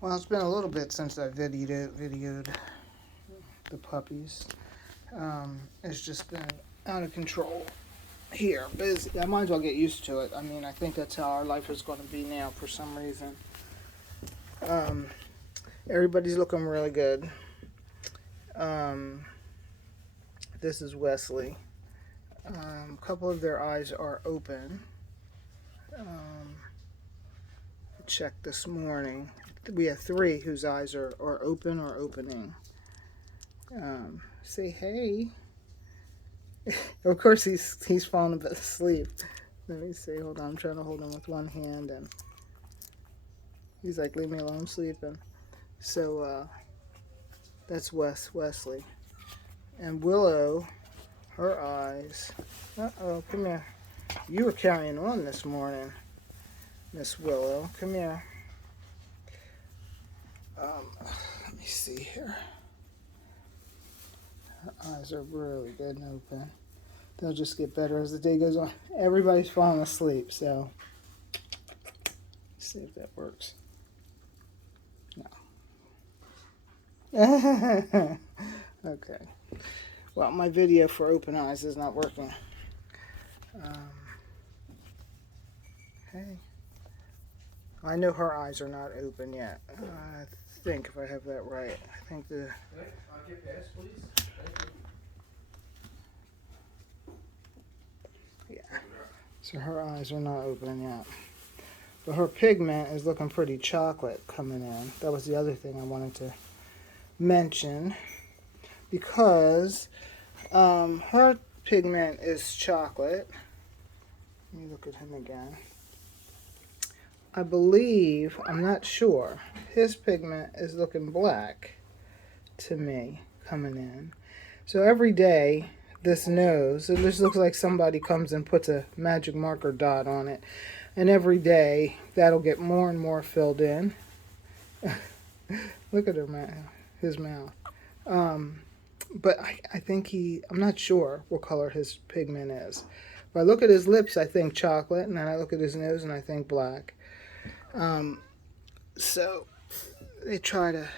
Well, it's been a little bit since I videoed the puppies. It's just been out of control here. Busy. I might as well get used to it. I mean, I think that's how our life is going to be now for some reason. Um, Everybody's looking really good. Um, this is Wesley. A couple of their eyes are open. Checked this morning. We have 3 whose eyes are open or opening. Say hey. Of course, he's falling asleep. Let me see. Hold on. I'm trying to hold him with one hand, and he's like, "Leave me alone. I'm sleeping." So that's Wesley, and Willow. Her eyes. Uh-oh. Come here. You were carrying on this morning, Miss Willow. Come here. Let me see here. Her eyes are really good and open. They'll just get better as the day goes on. Everybody's falling asleep, so let's see if that works. No. Okay. Well, my video for open eyes is not working. Hey. I know her eyes are not open yet. I think, if I have that right. I think the... I'll get past, please. Yeah. So her eyes are not open yet. But her pigment is looking pretty chocolate coming in. That was the other thing I wanted to mention. Because her pigment is chocolate. Let me look at him again. I believe, I'm not sure, his pigment is looking black to me coming in. So every day, this nose, it just looks like somebody comes and puts a magic marker dot on it. And every day, that'll get more and more filled in. Look at his mouth. But I think I'm not sure what color his pigment is. If I look at his lips, I think chocolate, and then I look at his nose and I think black. So they try to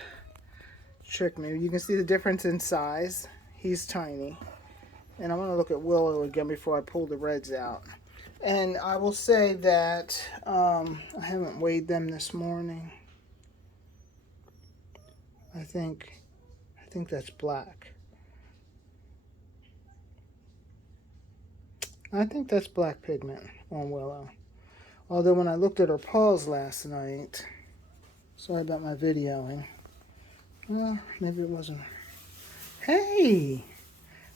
trick me. You can see the difference in size. He's tiny. And I'm going to look at Willow again before I pull the reds out. And I will say that I haven't weighed them this morning. I think that's black. I think that's black pigment on Willow. Although when I looked at her paws last night, sorry about my videoing. Well, maybe it wasn't. Hey!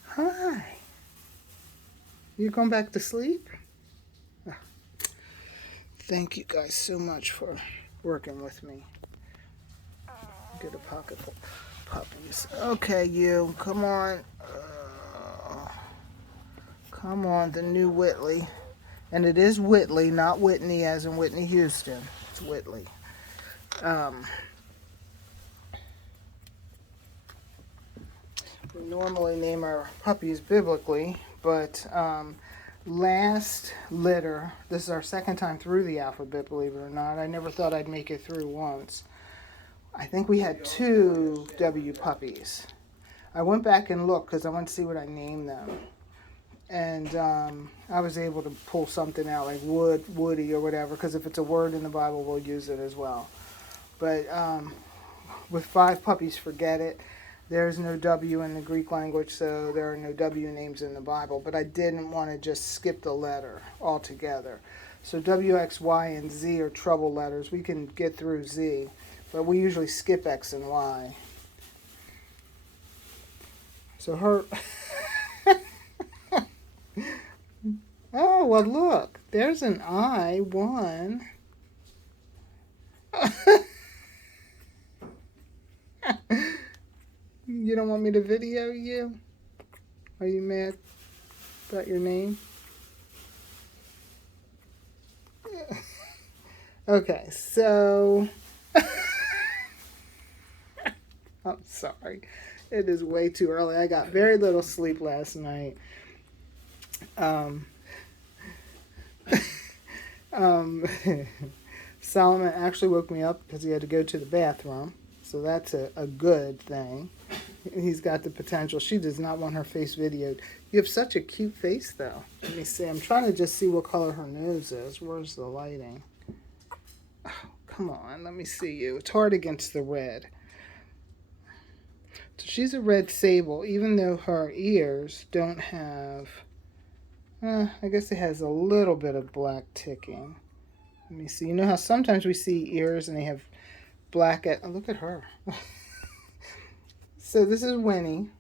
Hi! You going back to sleep? Oh. Thank you guys so much for working with me. Get a pocket full of puppies. Okay, you. Come on. Come on, the new Whitley. And it is Whitley, not Whitney as in Whitney Houston. It's Whitley. We normally name our puppies biblically, but last litter, this is our second time through the alphabet, believe it or not. I never thought I'd make it through once. I think we had 2 W puppies. I went back and looked because I wanted to see what I named them. And I was able to pull something out like Woody or whatever, because if it's a word in the Bible, we'll use it as well. But with 5 puppies, forget it. There's no W in the Greek language, so there are no W names in the Bible. But I didn't want to just skip the letter altogether. So W, X, Y, and Z are trouble letters. We can get through Z, but we usually skip X and Y. So her... Oh, well, look. There's an I, 1. You don't want me to video you? Are you mad about your name? Okay, so... I'm sorry. It is way too early. I got very little sleep last night. Solomon actually woke me up because he had to go to the bathroom. So that's a good thing. He's got the potential. She does not want her face videoed. You have such a cute face, though. Let me see. I'm trying to just see what color her nose is. Where's the lighting? Oh, come on. Let me see you. It's hard against the red. So she's a red sable, even though her ears don't have... I guess it has a little bit of black ticking. Let me see. You know how sometimes we see ears and they have black at... Oh, look at her. So this is Winnie.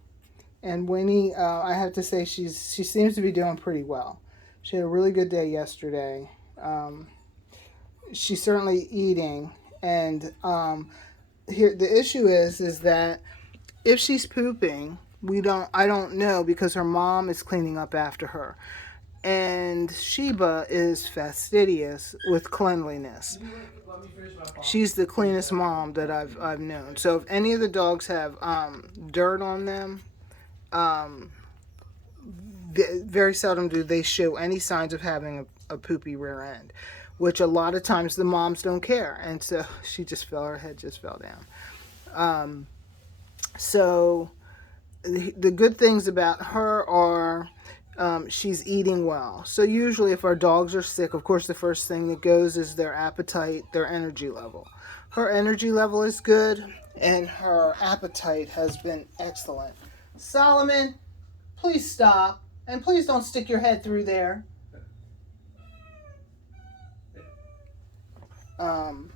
And Winnie, I have to say, she seems to be doing pretty well. She had a really good day yesterday. She's certainly eating. And here the issue is that if she's pooping, I don't know because her mom is cleaning up after her. And Sheba is fastidious with cleanliness. She's the cleanest mom that I've known. So if any of the dogs have dirt on them, very seldom do they show any signs of having a poopy rear end, which a lot of times the moms don't care. And so her head just fell down. So the good things about her are she's eating well. So usually if our dogs are sick, of course the first thing that goes is their appetite, their energy level. Her energy level is good and her appetite has been excellent. Solomon, please stop. And please don't stick your head through there. I'm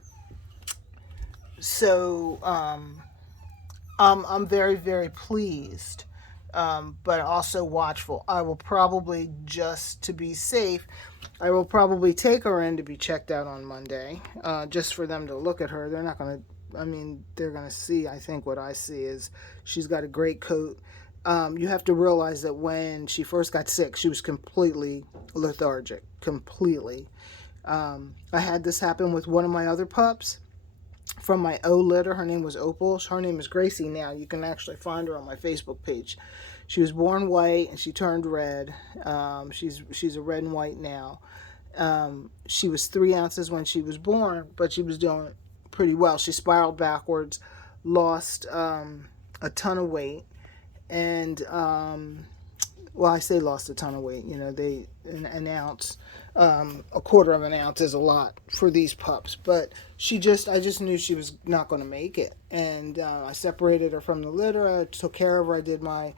very, very pleased, but also watchful. I will probably, just to be safe, I will probably take her in to be checked out on Monday, just for them to look at her. They're not going to, they're going to see, I think what I see is she's got a great coat. You have to realize that when she first got sick, she was completely lethargic, completely. I had this happen with one of my other pups from my O litter. Her name was Opal. Her name is Gracie now. You can actually find her on my Facebook page. She was born white and she turned red. She's a red and white now. She was 3 ounces when she was born, but she was doing pretty well. She spiraled backwards, lost a ton of weight, and I say lost a ton of weight. You know, an ounce, a quarter of an ounce is a lot for these pups. But I just knew she was not going to make it, and I separated her from the litter. I took care of her. I did my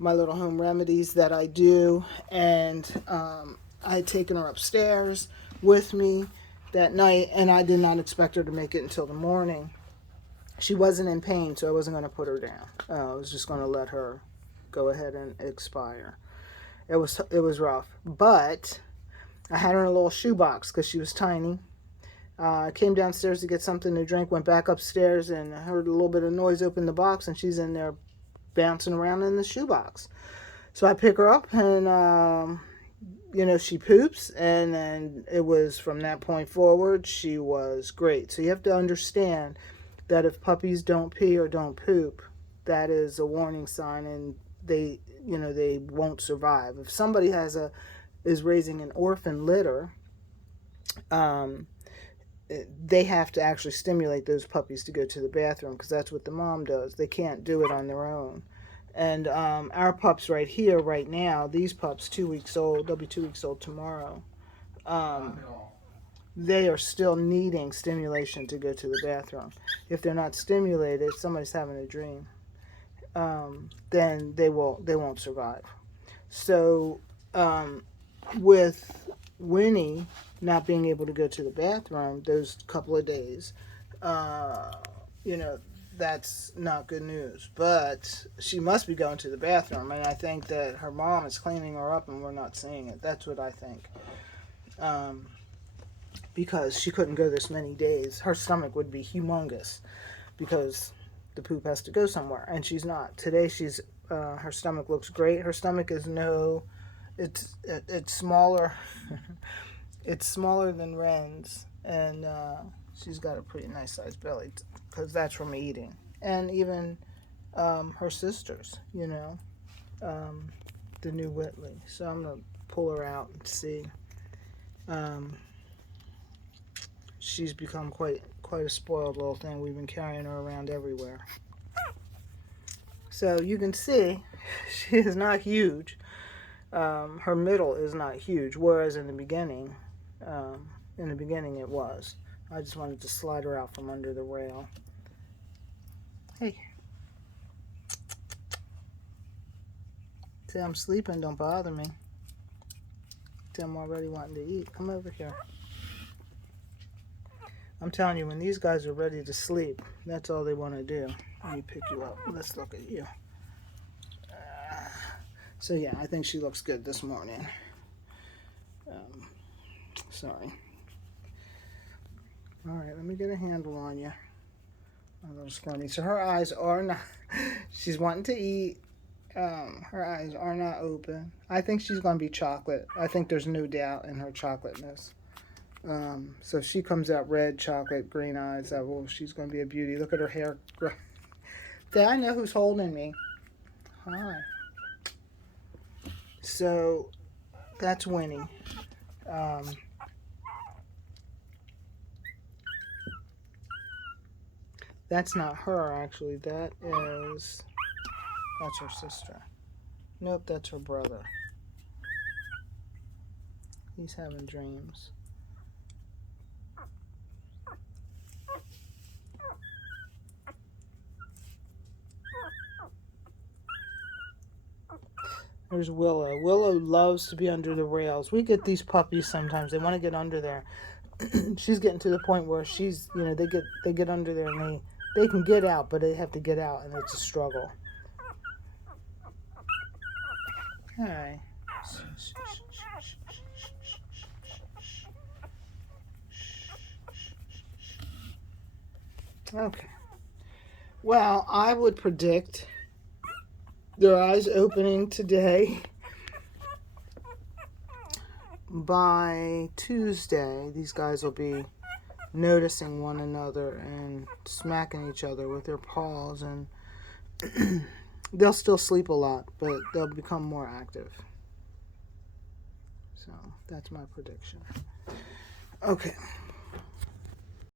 little home remedies that I do, and I had taken her upstairs with me that night, and I did not expect her to make it until the morning. She wasn't in pain, so I wasn't going to put her down. I was just going to let her go ahead and expire. It was rough, but I had her in a little shoebox because she was tiny. I came downstairs to get something to drink, went back upstairs and heard a little bit of noise, opened the box, and she's in there bouncing around in the shoebox. So I pick her up and, she poops, and then it was from that point forward, she was great. So you have to understand that if puppies don't pee or don't poop, that is a warning sign, and they won't survive. If somebody is raising an orphan litter, they have to actually stimulate those puppies to go to the bathroom, because that's what the mom does. They can't do it on their own. And our pups right here, right now, these pups, 2 weeks old, they'll be 2 weeks old tomorrow, they are still needing stimulation to go to the bathroom. If they're not stimulated, somebody's having a dream, then they won't survive. So with Winnie not being able to go to the bathroom those couple of days, that's not good news. But she must be going to the bathroom, and I think that her mom is cleaning her up and we're not seeing it. That's what I think. Because she couldn't go this many days. Her stomach would be humongous because the poop has to go somewhere, and she's not. Today her stomach looks great. Her stomach is it's smaller. It's smaller than Ren's, and she's got a pretty nice sized belly because that's from eating. And even her sisters, the new Whitley. So I'm gonna pull her out and see. she's become quite a spoiled little thing. We've been carrying her around everywhere. So you can see she is not huge. Her middle is not huge, whereas in the beginning it was. I just wanted to slide her out from under the rail. Hey. Say I'm sleeping, don't bother me. Say I'm already wanting to eat. Come over here. I'm telling you, when these guys are ready to sleep, that's all they want to do. Let me pick you up. Let's look at you. So yeah, I think she looks good this morning. Sorry. All right, let me get a handle on you. A little squirmy. So her eyes are not, she's wanting to eat. Her eyes are not open. I think she's going to be chocolate. I think there's no doubt in her chocolateness. So if she comes out red, chocolate, green eyes, oh, she's going to be a beauty. Look at her hair. Did I know who's holding me? Hi. So that's Winnie. That's not her, actually. That's her sister. Nope, that's her brother. He's having dreams. There's Willow. Willow loves to be under the rails. We get these puppies sometimes. They want to get under there. She's getting to the point where she's, they get under there and they can get out, but they have to get out, and it's a struggle. Hi. Okay. Well, I would predict their eyes opening today. By Tuesday, these guys will be noticing one another and smacking each other with their paws, and they'll still sleep a lot, but they'll become more active. So that's my prediction. Okay.